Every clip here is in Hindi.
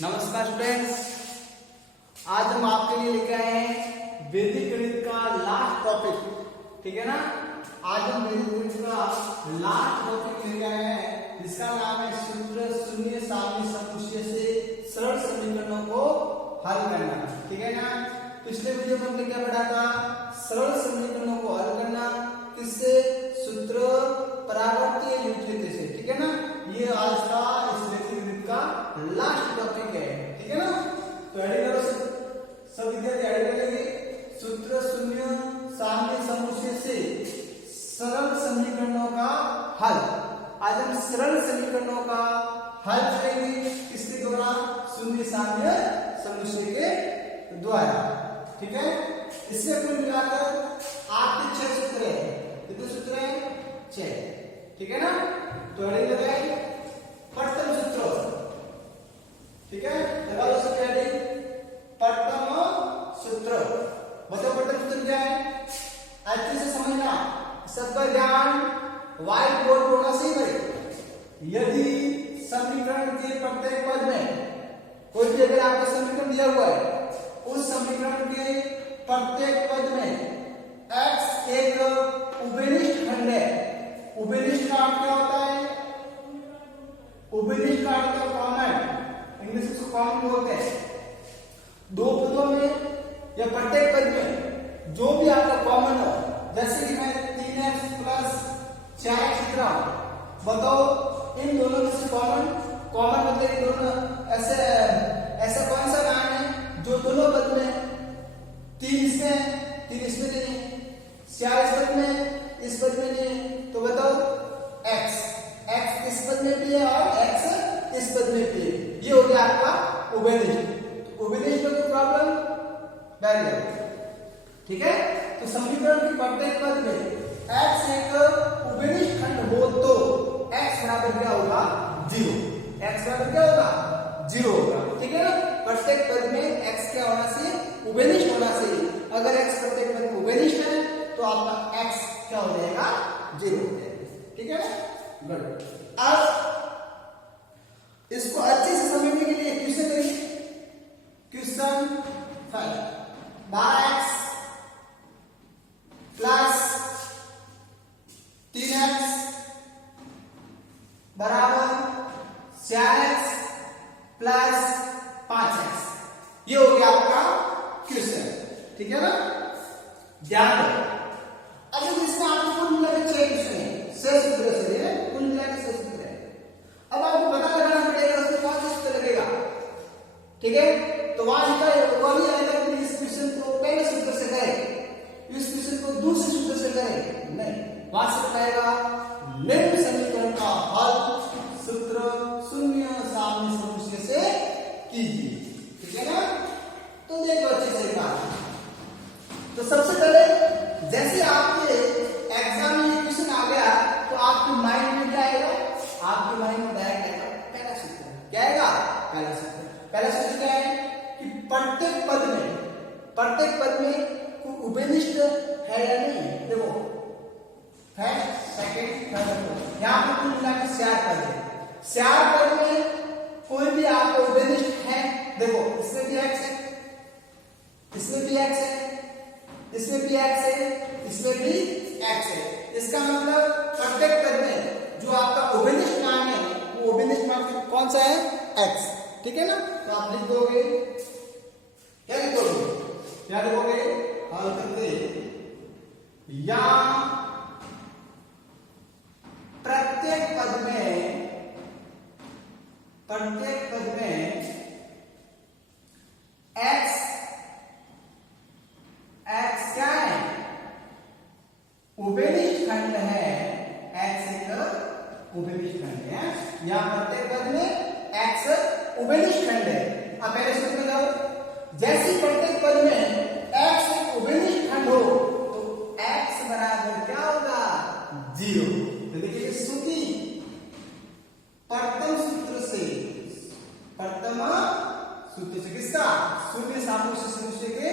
नमस्कार स्टूडेंट्स, आज हम आपके लिए लेकर आए हैं वैदिक गणित का लास्ट टॉपिक। ठीक है ना। आज हम वैदिक गणित का लास्ट टॉपिक लेकर आए हैं जिसका नाम है सूत्र शून्य सारणी समुच्चय से सरल समीकरणों को हल करना। ठीक है ना। पिछले वीडियो में हमने क्या पढ़ा था? सरल समीकरणों को हल करना किससे? सूत्र परावर्तीय युक्ति से। ठीक है ना। ये आज का इस वैदिक गणित का लास्ट टॉपिक है। ठीक है ना। तो ऐड करो सब विद्यार्थी ऐड करेंगे। सूत्र शून्य सारणी समुच्चय से सरल समीकरणों का हल। आज हम सरल समीकरणों का हल करेंगे किसके द्वारा? शून्य सारणी समुच्चय के द्वारा। ठीक है। इसमें कुल मिलाकर 8 के 6 सूत्र है। कितने सूत्र है? 6। ठीक है ना। तो ऐड लगाए पट्टम सूत्र। ठीक है। लगा लो सब हेडिंग पट्टम सूत्र। बताओ पट्टम सूत्र क्या है? अच्छे से समझना, सबका ध्यान व्हाइट बोर्ड पर होना चाहिए भाई। यदि समीकरण के प्रत्येक पद में कोई भी अगर आपको समीकरण दिया हुआ है, उस समीकरण के प्रत्येक पद में x एक उभयनिष्ठ खंड है। उभयनिष्ठ का अर्थ क्या होता है? उभयनिष्ठ का अर्थ है कॉमन। इंग्लिश में इसको कॉमन बोलते हैं। दो पदों में या प्रत्येक पद में जो भी आपका कॉमन हो, जैसे कि मैं 3x प्लस 4x लिख रहा हूं, बताओ इन दोनों में से कॉमन मतलब इन दोनों ऐसा कौन सा मान है जो दोनों पद में 3 इसमें नहीं है, 4 इस पद में, इस पद में नहीं है, तो बताओ x इस पद में भी है और x इस पद में भी है। ये हो गया आपका उभयनिष्ठ। उभयनिष्ठ में कोई प्रॉब्लम? Very good. ठीक है। तो समीकरण के प्रत्येक पद में x एक उभयनिष्ठ खंड हो तो x बराबर क्या होगा? 0। x बराबर क्या होगा? 0 होगा। ठीक है ना। प्रत्येक पद में x क्या होना चाहिए? उभयनिष्ठ होना चाहिए। अगर x प्रत्येक पद में उभयनिष्ठ है तो आपका x क्या हो जाएगा? 0 हो जाएगा। ठीक है ना। गुड। अब इसको अच्छे से समझने के लिए क्वेश्चन करिए। क्वेश्चन 5, 12x प्लस 3x बराबर 4x प्लस 5x। ये हो गया आपका क्वेश्चन। ठीक है ना। ध्यान दो। अगर इसमें आपको कुल मिलाकर 6 क्वेश्चन है, 6 सूत्र से है, कुल मिलाकर 6 सूत्र है। अब आपको पता लगाना पड़ेगा उसमें कौन सा सूत्र लगेगा। ठीक है। तो वहां वही आएगा कि इस क्वेश्चन को पहले सूत्र से करें, इस क्वेश्चन को दूसरे सूत्र से करें, नहीं, वहां से बताएगा निम्न समीकरण का हल सूत्र शून्य सारणी समुच्चय से कीजिए। ठीक है ना। तो देखो अच्छे से बात। तो सबसे पहले जैसे आपके एग्जाम में क्वेश्चन आ गया तो आपके माइंड में क्या आएगा? आपके माइंड में डायरेक्ट आएगा पहला सूत्र। क्या आएगा? पहला सूत्र। पहला सूत्र क्या है कि प्रत्येक पद में कोई उभयनिष्ठ है या नहीं। देखो फर्स्ट, सेकंड, थर्ड, यहां पर कुल मिलाकर 4 पद है। 4 पद में कोई भी आपको उभयनिष्ठ है। देखो इसमें भी x है, इसमें भी x है, इसमें भी x है, इसमें भी x है। इसका मतलब प्रत्येक पद में जो आपका उभयनिष्ठ मान है वो उभयनिष्ठ मान कौन सा है? x। ठीक है ना। तो आप लिख दोगे, क्या लिखोगे? क्या लिखोगे? हल करते या प्रत्येक पद में x क्या है? उभयनिष्ठ खंड है। x एक उभयनिष्ठ खंड है। यहां प्रत्येक पद में x उभयनिष्ठ खंड है। अब पहले सूत्र में जाओ। जैसे प्रत्येक पद में x एक उभयनिष्ठ खंड हो तो x बराबर क्या होगा? 0। तो देखिए सूत्र प्रथम सूत्र से किसका? शून्य सारणी समुच्चय के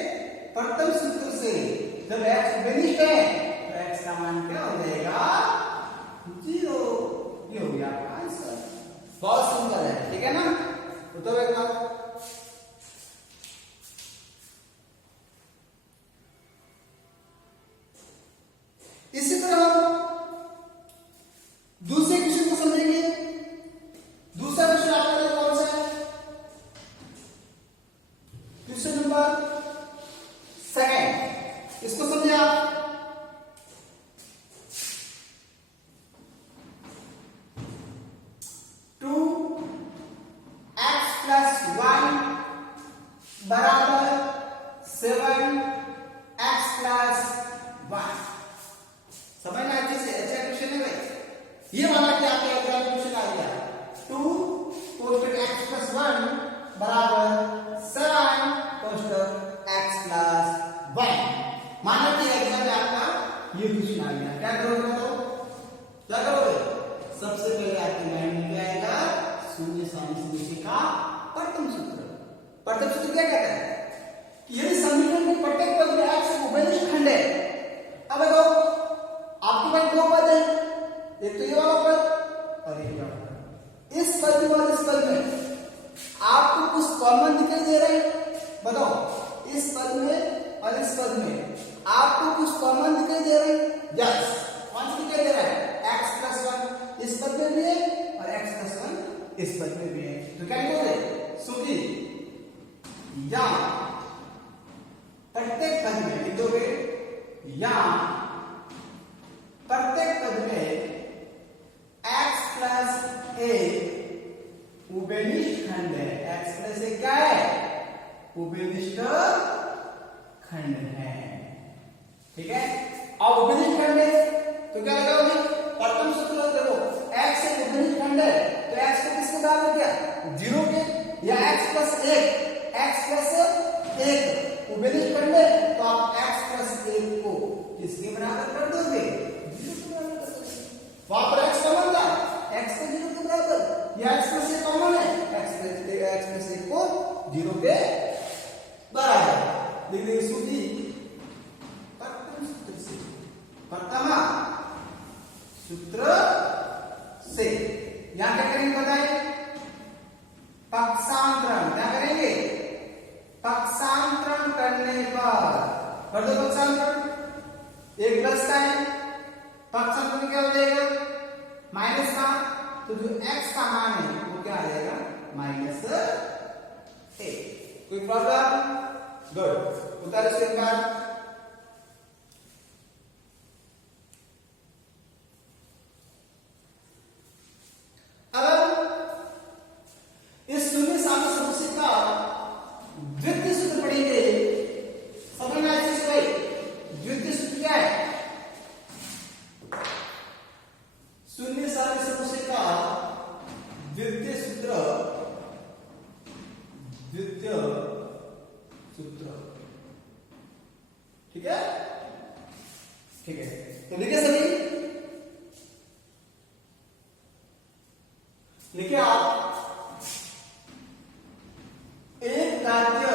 प्रथम सूत्र से जब x उभयनिष्ठ है तो x का मान क्या हो जाएगा? 0। ये हो गया आपका आंसर। बहुत सिंपल है। ठीक है ना। तो एक बात क्या कहता है कि यदि समीकरण के प्रत्येक पद में x एक उभयनिष्ठ खंड है। अब देखो आपके पास दो पद है, एक तो ये वाला पद और एक वाला पद। इस पद में और इस पद में आपको कुछ कॉमन दिखाई दे रहा है? बताओ, इस पद में और इस पद में आपको कुछ कॉमन दिखाई दे रहा है? यस, कौन सा दिखाई दे रहा है? x + 1 इस पद में भी है और x + 1 इस पद में भी है। तो क्या लिखोगे? सुधी या प्रत्येक पद में लिखोगे या प्रत्येक पद में x + 1 उभयनिष्ठ खंड है। x + 1 क्या है? उभयनिष्ठ खंड है। ठीक है, अब उभयनिष्ठ खंड है तो क्या लगाओगे? प्रथम सूत्र देखो, x एक उभयनिष्ठ खंड है तो x को किसके बराबर किया? 0 के, या x + 1 उभयनिष्ठ खंड है तो आप x + 1 को किसके बराबर कर दोगे? 0 के बराबर कर दोगे। वहां पर x कॉमन था, x को 0 के बराबर, या x + 1 कॉमन है, x + 1 को 0 के बराबर लिख देंगे। सूची प्रथम सूत्र से यहां क्या करेंगे बताएं? पक्षांतरण। क्या करेंगे? पक्षांतरण करने पर कर दो पक्षांतरण। एक प्लस का है, पक्षांतरण में क्या हो जाएगा? माइनस का, तो जो x का मान है वो क्या आ जाएगा? -1। कोई प्रॉब्लम? गुड, उतारो इसके बाद। अब इस शून्य साम्य समस्या का द्वितीय सूत्र पढ़ेंगे। समझना अच्छे से भाई, द्वितीय सूत्र क्या है? शून्य साम्य समस्या का द्वितीय सूत्र, ठीक है? ठीक है, तो लिखे सभी, लिखिए आप। एक घातीय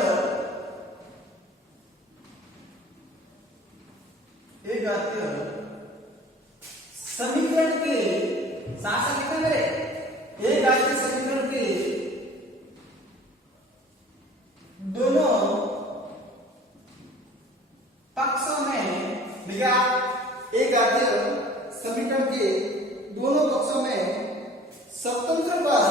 समीकरण के साथ लिखना मेरे, एक घातीय समीकरण के दोनों पक्षों में, देखिए आप, एक घातीय समीकरण के दोनों पक्षों में स्वतंत्र पर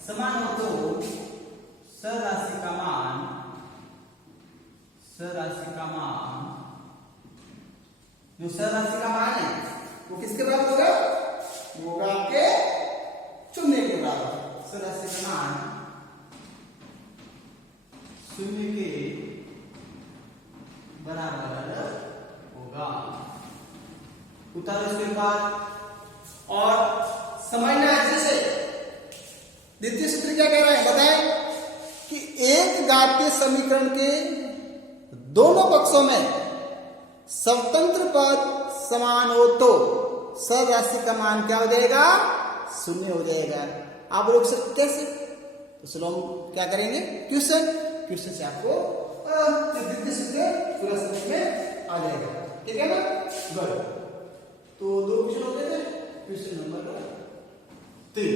समान हो तो सराशि का मान जो सराशि का मान है वो किसके बराबर होगा? वो होगा आपके शून्य के बराबर। सराशि का मान शून्य के बराबर होगा। उतारो इसके बाद और समझना अच्छे से। द्वितीय सूत्र क्या कह रहा है बताएं? कि एक घातीय समीकरण के दोनों पक्षों में स्वतंत्र पद समान हो तो सराशि का मान क्या हो जाएगा? शून्य हो जाएगा। आप लोग से कैसे? तो चलो हम क्या करेंगे? क्वेश्चन से आपको द्वितीय सूत्र पूरा समझ में आ जाएगा। ठीक है ना? गुड। तो दो क्वेश्चन हो गए थे। क्वेश्चन नंबर 3,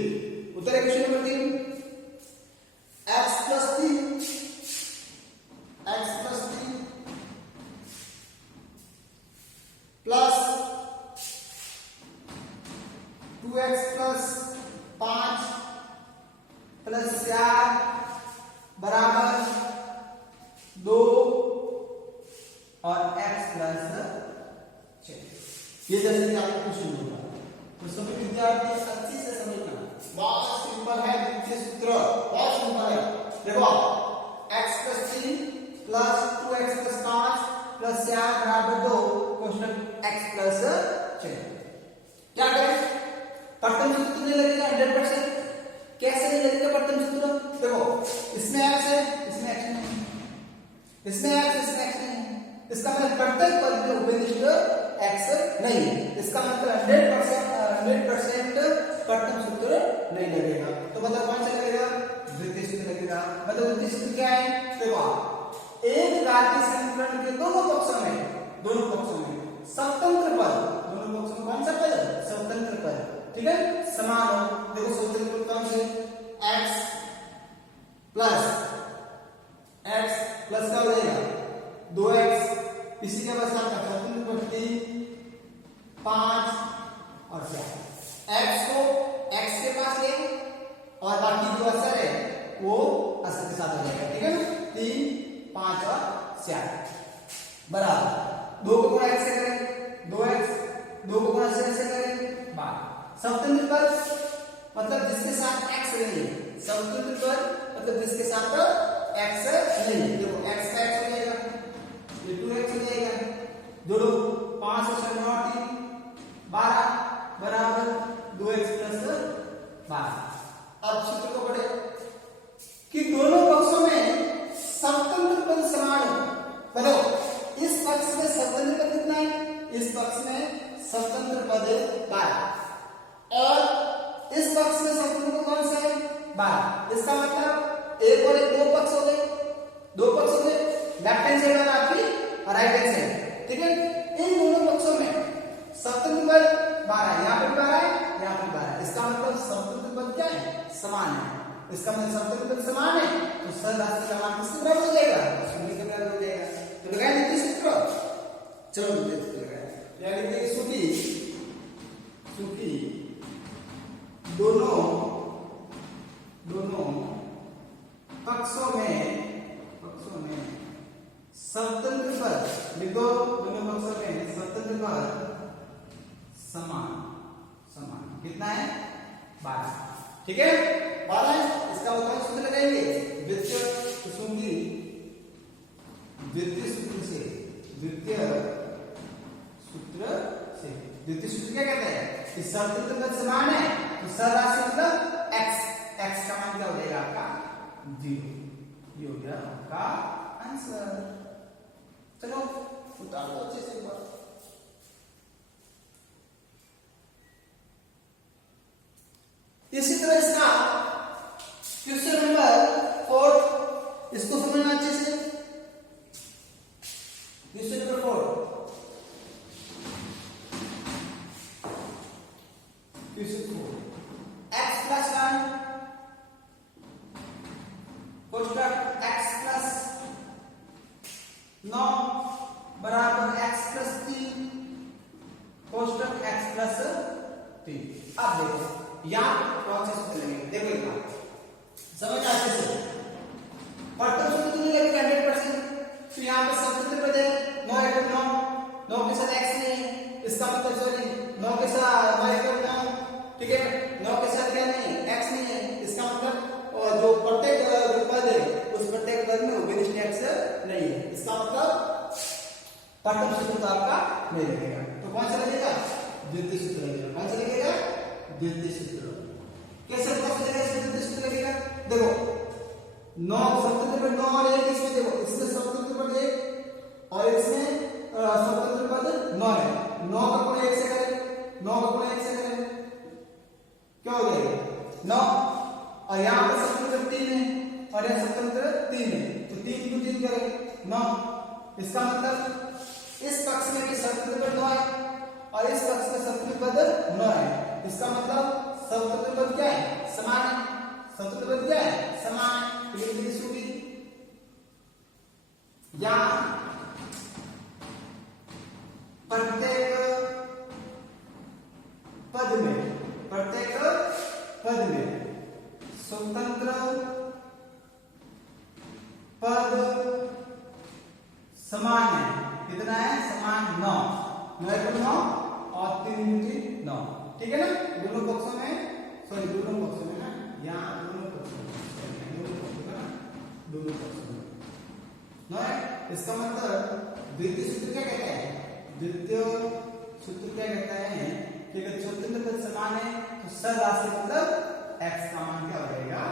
उत्तर है question number 3। x + 3 plus 2x + 5 + 4 बराबर 2 और x + 6। ये जैसे कि आपको क्वेश्चन होगा तो सभी विद्यार्थी अच्छी से समझना। बहुत सिंपल है द्वितीय सूत्र, बहुत सिंपल है। देखो x + 3 प्लस 2x + 5 + 4 बराबर 2 क्वेश्चन x + 6। क्या करें? प्रथम सूत्र नहीं लगेगा 100%। कैसे नहीं लगेगा प्रथम सूत्र? देखो इसमें x है, इसमें x नहीं, इसमें x, इसमें x नहीं, इसका मतलब प्रत्येक पद में उभयनिष्ठ x नहीं है। इसका मतलब 100% प्रथम सूत्र नहीं लगेगा। तो मतलब कौन सा लगेगा? द्वितीय सूत्र लगेगा। मतलब द्वितीय सूत्र क्या है? देखो आप एक घातीय समीकरण के दोनों पक्षों में स्वतंत्र पद, दोनों पक्षों में कौन सा पद? स्वतंत्र पद, ठीक है, समान हो। देखो स्वतंत्र पद कौन से? x प्लस क्या हो जाएगा? 2x, इसी के बाद स्वतंत्र पद 3, 5 और 4। x को x के पास ले और बाकी जो असर है वो असर के साथ हो जाएगा, ठीक है ना? 3, 5 और 4 बराबर 2 को गुणा x से करें 2x, 2 को गुणा से करें 12। स्वतंत्र पद मतलब जिसके साथ x नहीं है, स्वतंत्र पद मतलब जिसके साथ x नहीं है। देखो x का x हो जाएगा, ये 2x हो जाएगा, जोड़ो 5 और 9 3 12 बराबर 2x प्लस 12। अब सूत्र को पढ़े कि दोनों पक्षों में स्वतंत्र पद समान हो। बोलो इस पक्ष में स्वतंत्र पद कितना है? इस पक्ष में स्वतंत्र पद 12 और इस पक्ष में स्वतंत्र पद कौन सा है? 12। इसका मतलब एक और एक दो पक्ष हो गए, लेफ्ट हैंड साइड वाला आपकी और राइट हैंड साइड, ठीक है। इन दोनों पक्षों में स्वतंत्र पद 12, यहाँ पर 12 है, यहाँ पर 12 है। इसका मतलब स्वतंत्र पद क्या है? समान है। इसका मतलब स्वतंत्र पद समान है तो सरराशि का मान किसके बराबर हो जाएगा? शून्य के बराबर हो जाएगा। तो लगाए द्वितीय सूत्र, चलो द्वितीय सूत्र लगाए। या लिखिए चूंकि दोनों पक्षों में स्वतंत्र पद लिखो, दोनों पक्षों में स्वतंत्र पद समान कितना है? 12, ठीक है, 12 है। इसका मतलब सूत्र लगाएंगे द्वितीय सूत्र क्या कहता है कि स्वतंत्र पद समान है तो सरराशि मतलब x का मान क्या हो जाएगा? आपका 0। ये हो गया आपका आंसर। चलो उतार दो अच्छे से एक बार। इसी तरह इसका क्वेश्चन नंबर 4, इसको समझना अच्छे से। क्वेश्चन नंबर 4, x plus 1 कोष्ठक x plus 9 बराबर x plus 3 कोष्ठक x plus 3। अब देखो यहाँ कौन सा सूत्र लगेगा? देखो एक बात समझ आते से प्रथम सूत्र नहीं लगेगा 100%। तो यहाँ पर स्वतंत्र पद है 9 के साथ x नहीं है, इसका मतलब सॉरी 9 के साथ 9, ठीक है, 9 के साथ क्या नहीं है? x नहीं है। इसका मतलब जो प्रत्येक पद है उस प्रत्येक पद में उभयनिष्ठ x नहीं है। इसका मतलब प्रथम सूत्र तो आपका नहीं लगेगा। तो कौन सा लगेगा? द्वितीय सूत्र लगेगा। कौन सा लगेगा? द्वितीय सूत्र। कैसे द्वितीय सूत्र लगेगा? देखो 9 स्वतंत्र पद 9 और 1, इसमें देखो इसमें स्वतंत्र पद 1 और इसमें स्वतंत्र पद 9 है। 9 का गुणा 1 से करें, 9 का गुणा 1 से करें क्या हो जाएगा? 9 और यहाँ पर स्वतंत्र 3 है और यहाँ स्वतंत्र 3 है तो 3 को 3 करें 9। इसका मतलब इस पक्ष में भी स्वतंत्र पद 9 है और इस पक्ष में स्वतंत्र पद 9 है। इसका मतलब स्वतंत्र पद क्या है? समान है। स्वतंत्र पद क्या है? समान है। या प्रत्येक पद में स्वतंत्र पद समान है। कितना है? समान 9 और 3 9, ठीक है ना? दोनों पक्षों में ना, यहाँ दोनों पक्षों में 9 है। इसका मतलब द्वितीय सूत्र क्या कहता है? द्वितीय सूत्र क्या कहता है कि अगर स्वतंत्र पद समान है तो सरराशि मतलब x का मान क्या हो जाएगा?